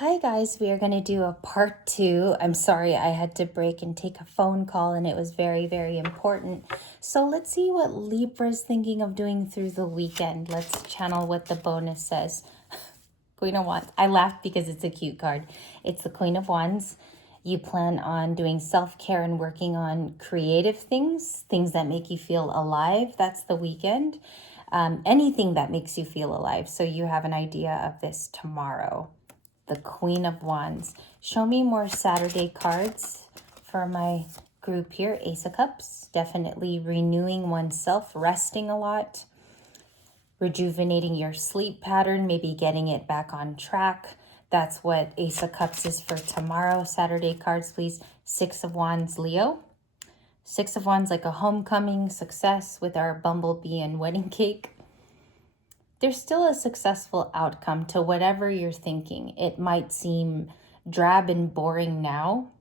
Hi guys, we are going to do a part 2. I'm sorry I had to break and take a phone call and it was very, very important. So let's see what Libra's thinking of doing through the weekend. Let's channel what the bonus says. Queen of Wands. I laughed because it's a cute card. It's the Queen of Wands. You plan on doing self-care and working on creative things that make you feel alive. That's the weekend. Anything that makes you feel alive. So you have an idea of this tomorrow. The Queen of Wands. Show me more Saturday cards for my group here. Ace of Cups. Definitely renewing oneself, resting a lot, rejuvenating your sleep pattern, maybe getting it back on track. That's what Ace of Cups is for tomorrow. Saturday cards, please. Six of Wands, Leo. Six of Wands, like a homecoming, success with our bumblebee and wedding cake. There's still a successful outcome to whatever you're thinking. It might seem drab and boring now,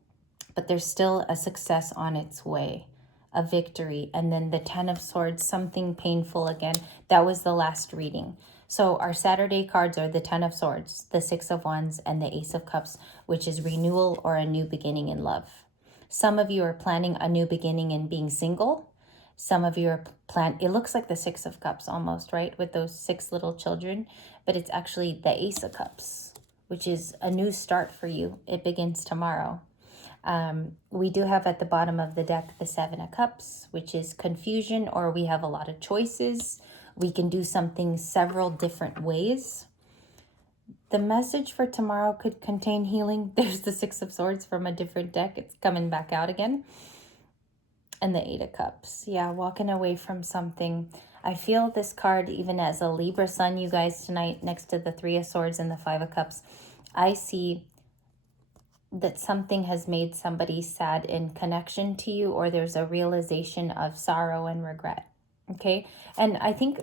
but there's still a success on its way, a victory. And then the Ten of Swords, something painful again. That was the last reading. So our Saturday cards are the Ten of Swords, the Six of Wands, and the Ace of Cups, which is renewal or a new beginning in love. Some of you are planning a new beginning in being single. Some of you are it looks like the Six of Cups almost, right? With those 6 little children, but it's actually the Ace of Cups, which is a new start for you. It begins tomorrow. We do have at the bottom of the deck the Seven of Cups, which is confusion, or we have a lot of choices. We can do something several different ways. The message for tomorrow could contain healing. There's the Six of Swords from a different deck. It's coming back out again. And the Eight of Cups. Yeah, walking away from something. I feel this card, even as a Libra sun, you guys, tonight, next to the Three of Swords and the Five of Cups, I see that something has made somebody sad in connection to you, or there's a realization of sorrow and regret. Okay? And I think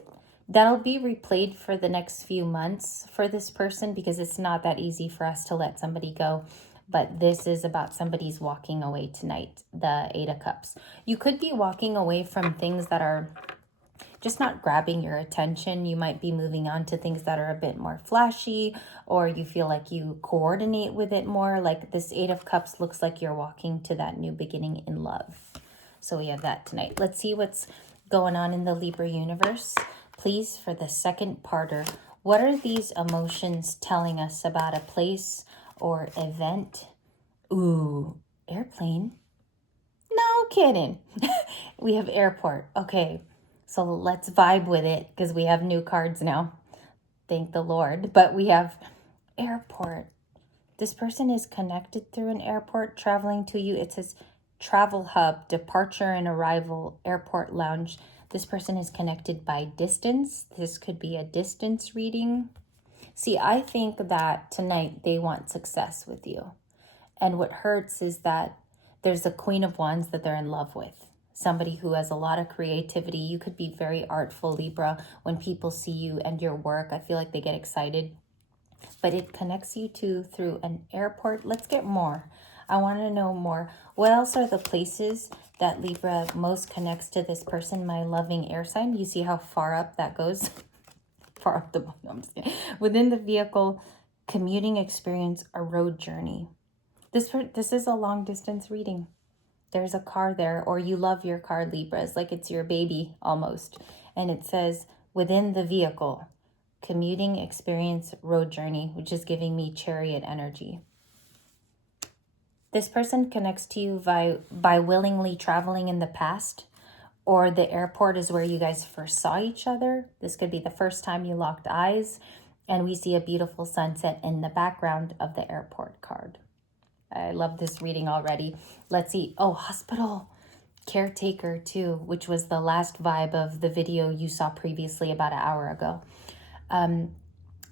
that'll be replayed for the next few months for this person, because it's not that easy for us to let somebody go. But this is about somebody's walking away tonight, the Eight of Cups. You could be walking away from things that are just not grabbing your attention. You might be moving on to things that are a bit more flashy, or you feel like you coordinate with it more. Like this Eight of Cups looks like you're walking to that new beginning in love. So we have that tonight. Let's see what's going on in the Libra universe. Please, for the second parter, what are these emotions telling us about a place or event? Ooh, airplane. No kidding. We have airport. Okay, so let's vibe with it because we have new cards now. Thank the Lord. But we have airport. This person is connected through an airport traveling to you. It says travel hub, departure and arrival, airport lounge. This person is connected by distance. This could be a distance reading. See, I think that tonight they want success with you. And what hurts is that there's a Queen of Wands that they're in love with. Somebody who has a lot of creativity. You could be very artful, Libra. When people see you and your work, I feel like they get excited. But it connects you to through an airport. Let's get more. I want to know more. What else are the places that Libra most connects to this person? My loving air sign. You see how far up that goes? Far up the bottom. I'm just kidding. Within the vehicle, commuting experience, a road journey. This is a long distance reading. There's a car there, or you love your car, Libra. It's like it's your baby almost. And it says within the vehicle, commuting experience, road journey, which is giving me chariot energy. This person connects to you by willingly traveling in the past, or the airport is where you guys first saw each other. This could be the first time you locked eyes, and we see a beautiful sunset in the background of the airport card. I love this reading already. Let's see. Oh, hospital caretaker too, which was the last vibe of the video you saw previously about an hour ago.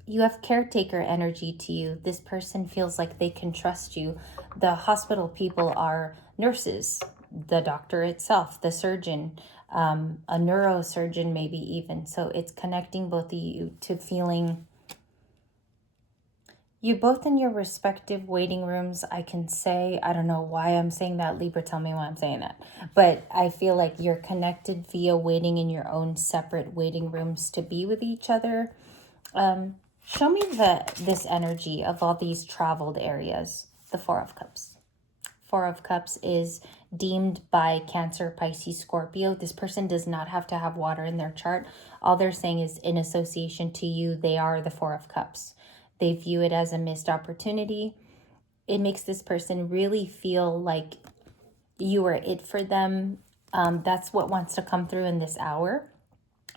You have caretaker energy to you. This person feels like they can trust you. The hospital people are nurses, the doctor itself, the surgeon, a neurosurgeon maybe even. So it's connecting both of you to feeling you both in your respective waiting rooms. I can say, I don't know why I'm saying that. Libra, tell me why I'm saying that. But I feel like you're connected via waiting in your own separate waiting rooms to be with each other. Show me this energy of all these traveled areas. The Four of Cups. Four of Cups is deemed by Cancer, Pisces, Scorpio. This person does not have to have water in their chart. All they're saying is in association to you, they are the Four of Cups. They view it as a missed opportunity. It makes this person really feel like you are it for them. That's what wants to come through in this hour.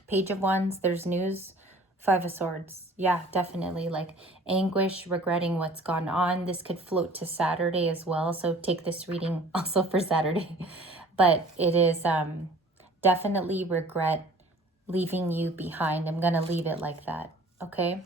Page of Wands, there's news. Five of Swords. Yeah, definitely. Like anguish, regretting what's gone on. This could float to Saturday as well. So take this reading also for Saturday. But it is definitely regret leaving you behind. I'm going to leave it like that. Okay.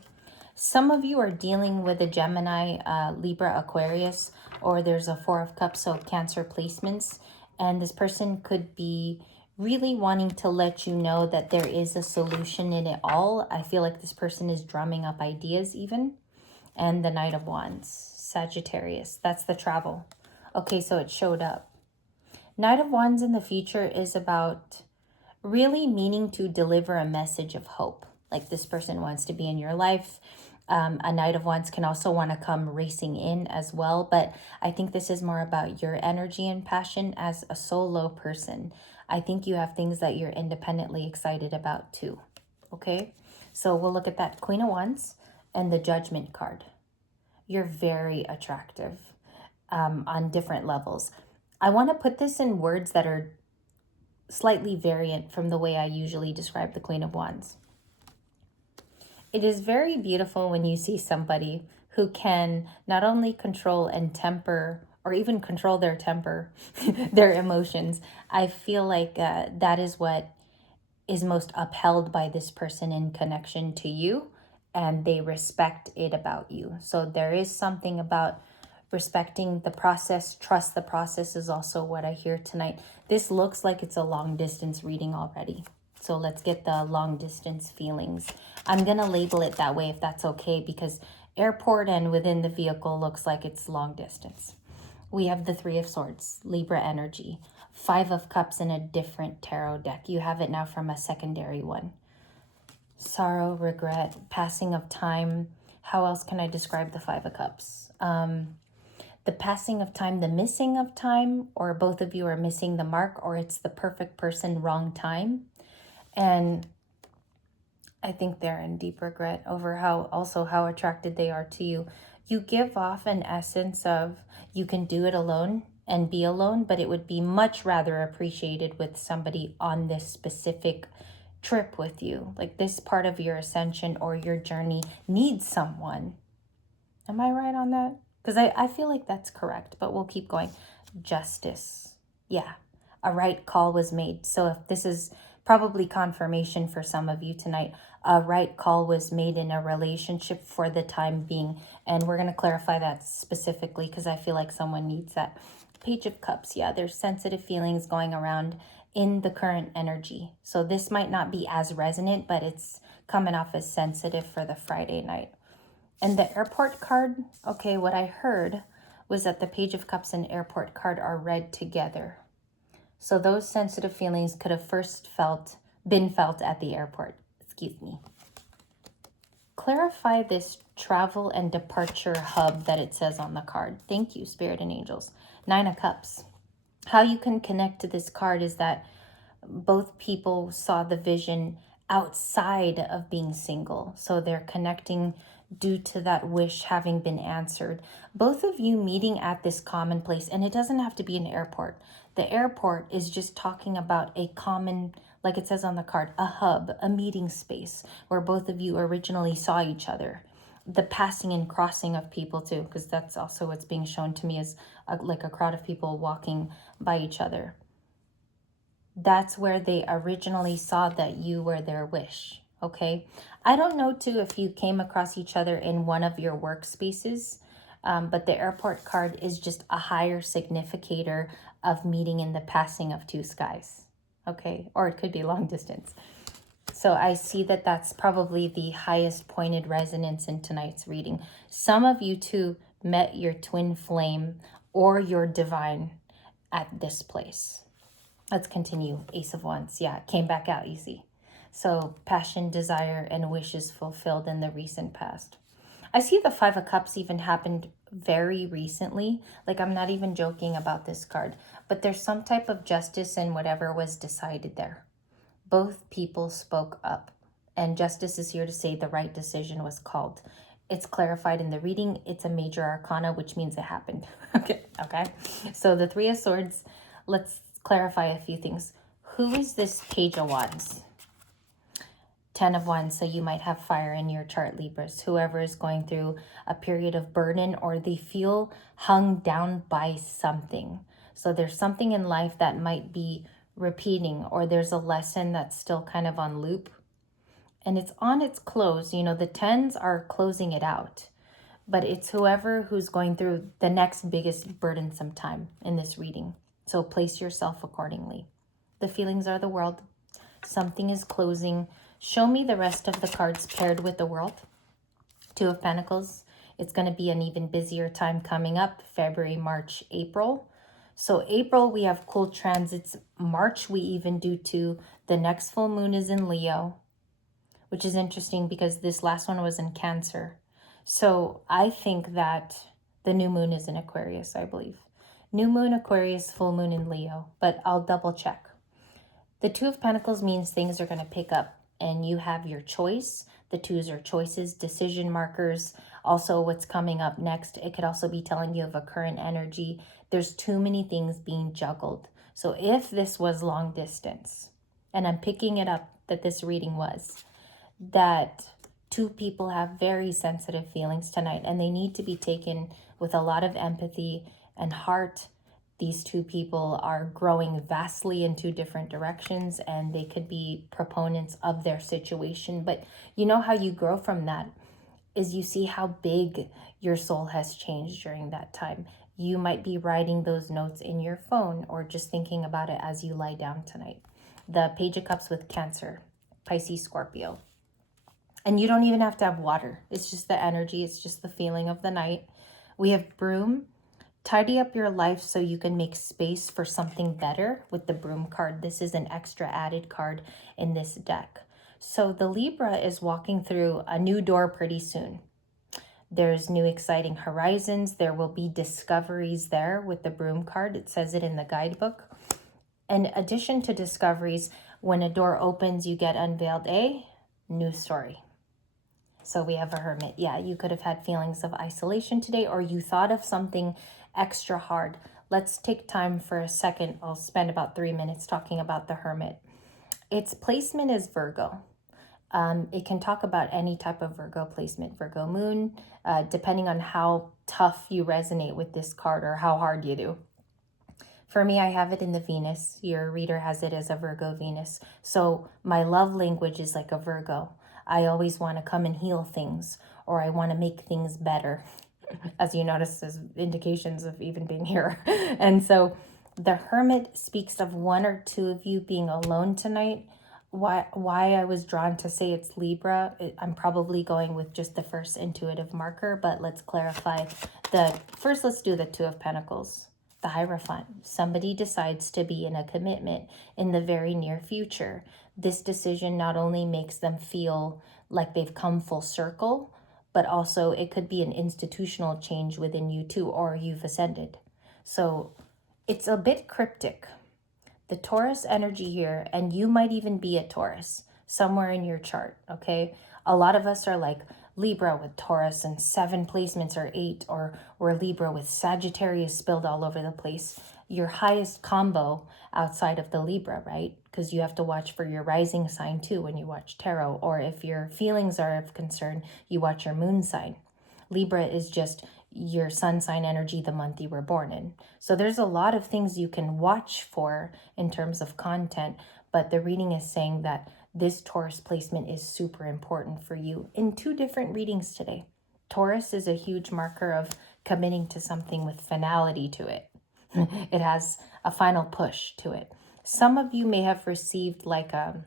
Some of you are dealing with a Gemini, Libra, Aquarius, or there's a Four of Cups, so Cancer placements. And this person could be really wanting to let you know that there is a solution in it all. I feel like this person is drumming up ideas even. And the Knight of Wands, Sagittarius, that's the travel. Okay, so it showed up. Knight of Wands in the future is about really meaning to deliver a message of hope. Like this person wants to be in your life. A Knight of Wands can also want to come racing in as well. But I think this is more about your energy and passion as a solo person. I think you have things that you're independently excited about too. Okay, so we'll look at that Queen of Wands and the Judgment card. You're very attractive on different levels. I want to put this in words that are slightly variant from the way I usually describe the Queen of Wands. It is very beautiful when you see somebody who can not only control and temper, or even control their temper, their emotions. I feel like that is what is most upheld by this person in connection to you, and they respect it about you. So there is something about respecting the process. Trust the process is also what I hear tonight. This looks like it's a long distance reading already. So let's get the long distance feelings. I'm going to label it that way if that's okay, because airport and within the vehicle looks like it's long distance. We have the Three of Swords, Libra energy. Five of Cups in a different tarot deck. You have it now from a secondary one. Sorrow, regret, passing of time. How else can I describe the Five of Cups? The passing of time, the missing of time, or both of you are missing the mark, or it's the perfect person, wrong time. And I think they're in deep regret over how attracted they are to you. You give off an essence of you can do it alone and be alone, but it would be much rather appreciated with somebody on this specific trip with you. Like this part of your ascension or your journey needs someone. Am I right on that? Because I feel like that's correct, but we'll keep going. Justice. Yeah, a right call was made. So if this is probably confirmation for some of you tonight, a right call was made in a relationship for the time being. And we're going to clarify that specifically because I feel like someone needs that. Page of Cups. Yeah, there's sensitive feelings going around in the current energy. So this might not be as resonant, but it's coming off as sensitive for the Friday night. And the airport card, okay, what I heard was that the Page of Cups and airport card are read together. So those sensitive feelings could have first been felt at the airport. Excuse me. Clarify this travel and departure hub that it says on the card. Thank you, Spirit and Angels. Nine of Cups. How you can connect to this card is that both people saw the vision outside of being single. So they're connecting due to that wish having been answered. Both of you meeting at this common place, and it doesn't have to be an airport. The airport is just talking about a common, like it says on the card, a hub, a meeting space where both of you originally saw each other. The passing and crossing of people too, because that's also what's being shown to me as like a crowd of people walking by each other. That's where they originally saw that you were their wish. Okay. I don't know too if you came across each other in one of your workspaces, but the airport card is just a higher significator of meeting in the passing of two skies. Okay. Or it could be long distance. So I see that that's probably the highest pointed resonance in tonight's reading. Some of you too met your twin flame or your divine at this place. Let's continue. Ace of Wands. Yeah, it came back out, you see. So passion, desire, and wishes fulfilled in the recent past. I see the Five of Cups even happened very recently. Like, I'm not even joking about this card, but there's some type of justice in whatever was decided there. Both people spoke up, and justice is here to say the right decision was called. It's clarified in the reading. It's a major arcana, which means it happened. Okay. So the Three of Swords, let's clarify a few things. Who is this Page of Wands? 10 of Wands, so you might have fire in your chart, Libras. Whoever is going through a period of burden, or they feel hung down by something. So there's something in life that might be repeating, or there's a lesson that's still kind of on loop. And it's on its close. You know, the 10s are closing it out. But it's whoever who's going through the next biggest burdensome time in this reading. So place yourself accordingly. The feelings are the world. Something is closing. Show me the rest of the cards paired with the world. Two of Pentacles. It's going to be an even busier time coming up. February, March, April. So April, we have cool transits. March, we even do too. The next full moon is in Leo, which is interesting because this last one was in Cancer. So I think that the new moon is in Aquarius, I believe. New moon, Aquarius, full moon in Leo, but I'll double check. The Two of Pentacles means things are going to pick up and you have your choice. The twos are choices, decision markers, also what's coming up next. It could also be telling you of a current energy. There's too many things being juggled. So if this was long distance, and I'm picking it up that this reading was, that two people have very sensitive feelings tonight and they need to be taken with a lot of empathy and heart. These two people are growing vastly in two different directions and they could be proponents of their situation. But you know how you grow from that is you see how big your soul has changed during that time. You might be writing those notes in your phone or just thinking about it as you lie down tonight. The Page of Cups with Cancer, Pisces, Scorpio. And you don't even have to have water. It's just the energy. It's just the feeling of the night. We have Broom. Tidy up your life so you can make space for something better with the Broom card. This is an extra added card in this deck. So the Libra is walking through a new door pretty soon. There's new exciting horizons. There will be discoveries there with the Broom card. It says it in the guidebook. In addition to discoveries, when a door opens, you get unveiled a new story. So we have a Hermit. Yeah, you could have had feelings of isolation today, or you thought of something extra hard. Let's take time for a second. I'll spend about 3 minutes talking about the Hermit. Its placement is Virgo. It can talk about any type of Virgo placement, Virgo moon, depending on how tough you resonate with this card or how hard you do. For me, I have it in the Venus. Your reader has it as a Virgo Venus. So my love language is like a Virgo. I always want to come and heal things, or I want to make things better, as you notice as indications of even being here. And so the Hermit speaks of one or two of you being alone tonight. Why I was drawn to say it's Libra, I'm probably going with just the first intuitive marker, but let's clarify. First, let's do the Two of Pentacles. The Hierophant. Somebody decides to be in a commitment in the very near future. This decision not only makes them feel like they've come full circle, but also it could be an institutional change within you too, or you've ascended. So it's a bit cryptic. The Taurus energy here, and you might even be a Taurus somewhere in your chart, okay? A lot of us are like Libra with Taurus and 7 placements or 8, or we're Libra with Sagittarius spilled all over the place. Your highest combo outside of the Libra, right? Because you have to watch for your rising sign too when you watch tarot, or if your feelings are of concern, you watch your moon sign. Libra is just your sun sign energy the month you were born in. So there's a lot of things you can watch for in terms of content, but the reading is saying that this Taurus placement is super important for you in 2 different readings today. Taurus is a huge marker of committing to something with finality to it. It has a final push to it. Some of you may have received like a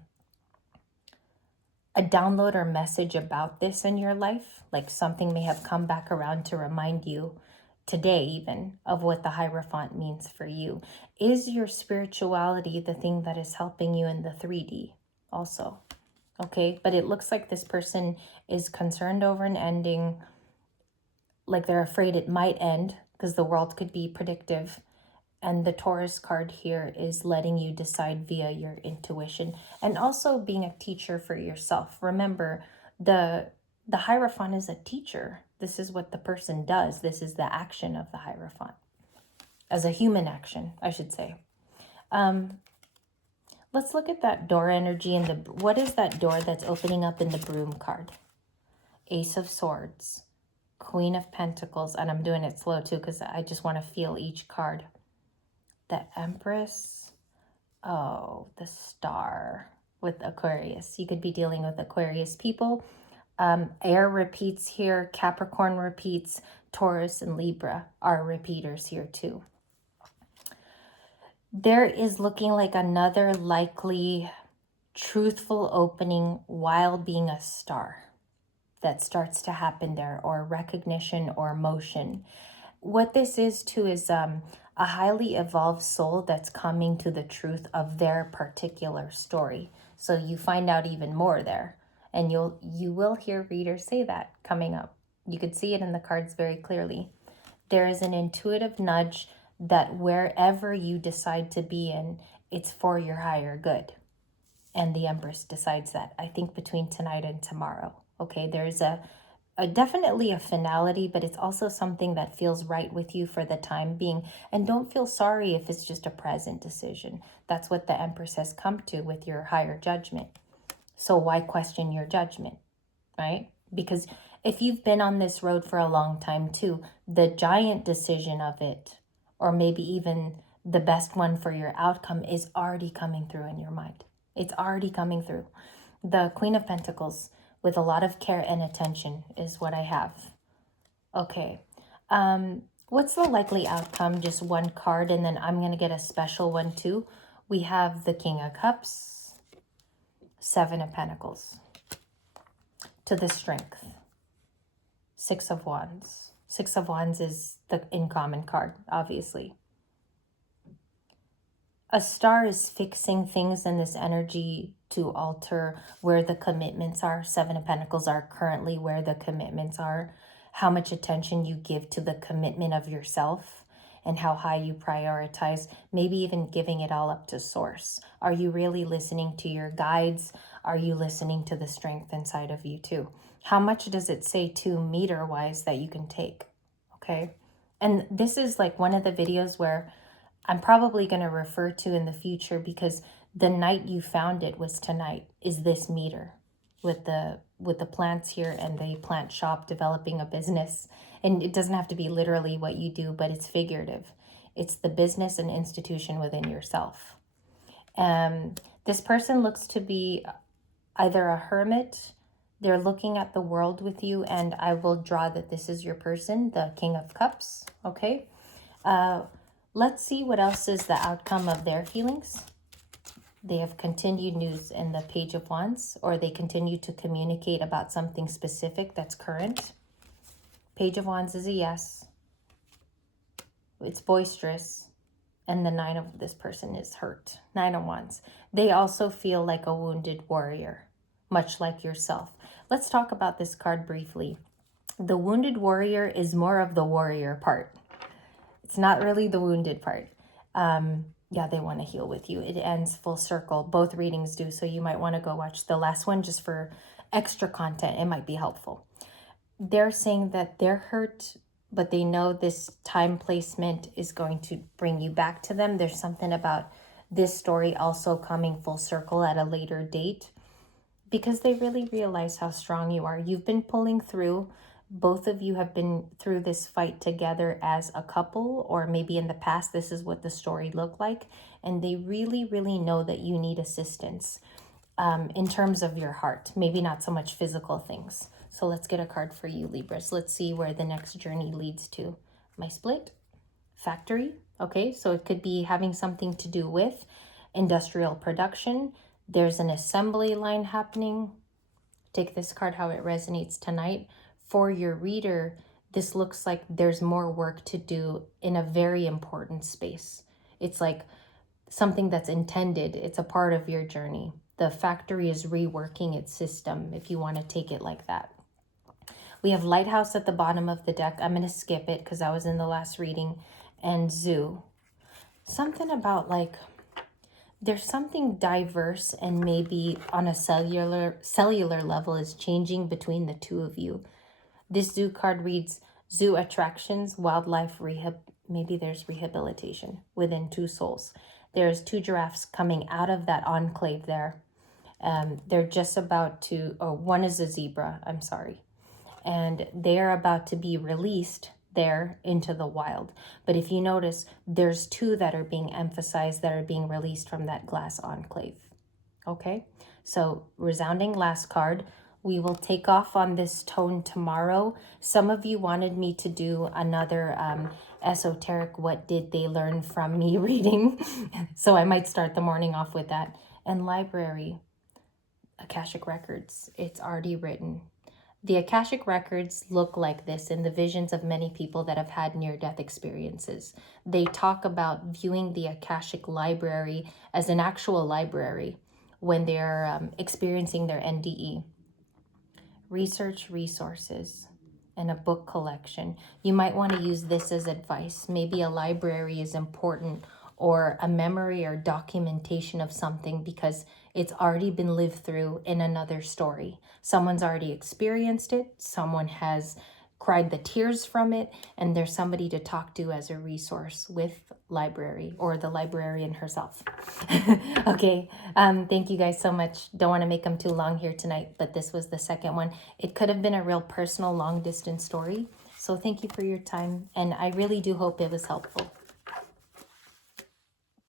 download or message about this in your life, like something may have come back around to remind you today even of what the Hierophant means for you. Is your spirituality the thing that is helping you in the 3D also? okay? But it looks like this person is concerned over an ending, like they're afraid it might end because the world could be predictive. And the Taurus card here is letting you decide via your intuition and also being a teacher for yourself. Remember, the Hierophant is a teacher. This is what the person does. This is the action of the Hierophant. As a human action, I should say. Let's look at that door energy and what is that door that's opening up in the Broom card? Ace of Swords, Queen of Pentacles, and I'm doing it slow too because I just want to feel each card. The Empress, oh, the Star with Aquarius. You could be dealing with Aquarius people. Air repeats here, Capricorn repeats, Taurus and Libra are repeaters here too. There is looking like another likely truthful opening while being a star that starts to happen there, or recognition or motion. What this is too is a highly evolved soul that's coming to the truth of their particular story. So you find out even more there, and you will hear readers say that coming up. You could see it in the cards very clearly. There is an intuitive nudge that wherever you decide to be in, it's for your higher good. And the Empress decides that, I think, between tonight and tomorrow. Okay, there's a definitely a finality, but it's also something that feels right with you for the time being. And don't feel sorry if it's just a present decision. That's what the Empress has come to with your higher judgment. So why question your judgment, right? Because if you've been on this road for a long time too, the giant decision of it, or maybe even the best one for your outcome, is already coming through in your mind. It's already coming through. The Queen of Pentacles with a lot of care and attention is what I have. Okay. What's the likely outcome? Just one card, and then I'm going to get a special one too. We have the King of Cups, Seven of Pentacles. To the Strength, Six of Wands. Six of Wands is the uncommon card, obviously. A star is fixing things in this energy to alter where the commitments are. Seven of Pentacles are currently where the commitments are. How much attention you give to the commitment of yourself and how high you prioritize, maybe even giving it all up to source. Are you really listening to your guides? Are you listening to the strength inside of you too? How much does it say to meter-wise that you can take? Okay. And this is like one of the videos where I'm probably going to refer to in the future, because the night you found it was tonight, is this meter with the plants here and the plant shop developing a business. And it doesn't have to be literally what you do, but it's figurative. It's the business and institution within yourself. This person looks to be either a hermit, they're looking at the world with you, and I will draw that this is your person, the King of Cups, okay? Let's see what else is the outcome of their feelings. They have continued news in the Page of Wands, or they continue to communicate about something specific that's current. Page of Wands is a yes. It's boisterous. And the Nine of this person is hurt. Nine of Wands. They also feel like a wounded warrior, much like yourself. Let's talk about this card briefly. The wounded warrior is more of the warrior part. It's not really the wounded part. Yeah, they want to heal with you. It ends full circle. Both readings do, so you might want to go watch the last one just for extra content. It might be helpful. They're saying that they're hurt, but they know this time placement is going to bring you back to them. There's something about this story also coming full circle at a later date, because they really realize how strong you are. You've been pulling through. Both of you have been through this fight together as a couple, or maybe in the past this is what the story looked like, and they really, really know that you need assistance in terms of your heart, maybe not so much physical things. So let's get a card for you, Libras. Let's see where the next journey leads to. My split, factory. Okay, so it could be having something to do with industrial production. There's an assembly line happening. Take this card how it resonates tonight. For your reader, this looks like there's more work to do in a very important space. It's like something that's intended. It's a part of your journey. The factory is reworking its system, if you want to take it like that. We have lighthouse at the bottom of the deck. I'm going to skip it because I was in the last reading. And zoo. Something about like, there's something diverse and maybe on a cellular level is changing between the two of you. This zoo card reads zoo attractions, wildlife rehab. Maybe there's rehabilitation within two souls. There's two giraffes coming out of that enclave there. They're just about to, or one is a zebra, I'm sorry. And they're about to be released there into the wild. But if you notice, there's two that are being emphasized that are being released from that glass enclave. Okay, so resounding last card. We will take off on this tone tomorrow. Some of you wanted me to do another esoteric what did they learn from me reading. So I might start the morning off with that. And library, Akashic Records, it's already written. The Akashic Records look like this in the visions of many people that have had near-death experiences. They talk about viewing the Akashic Library as an actual library when they're experiencing their NDE. Research resources and a book collection. You might want to use this as advice. Maybe a library is important, or a memory or documentation of something because it's already been lived through in another story. Someone's already experienced it. Someone has cried the tears from it, and there's somebody to talk to as a resource with library or the librarian herself. Okay, thank you guys so much. Don't want to make them too long here tonight, but this was the second one. It could have been a real personal long distance story. So thank you for your time, and I really do hope it was helpful.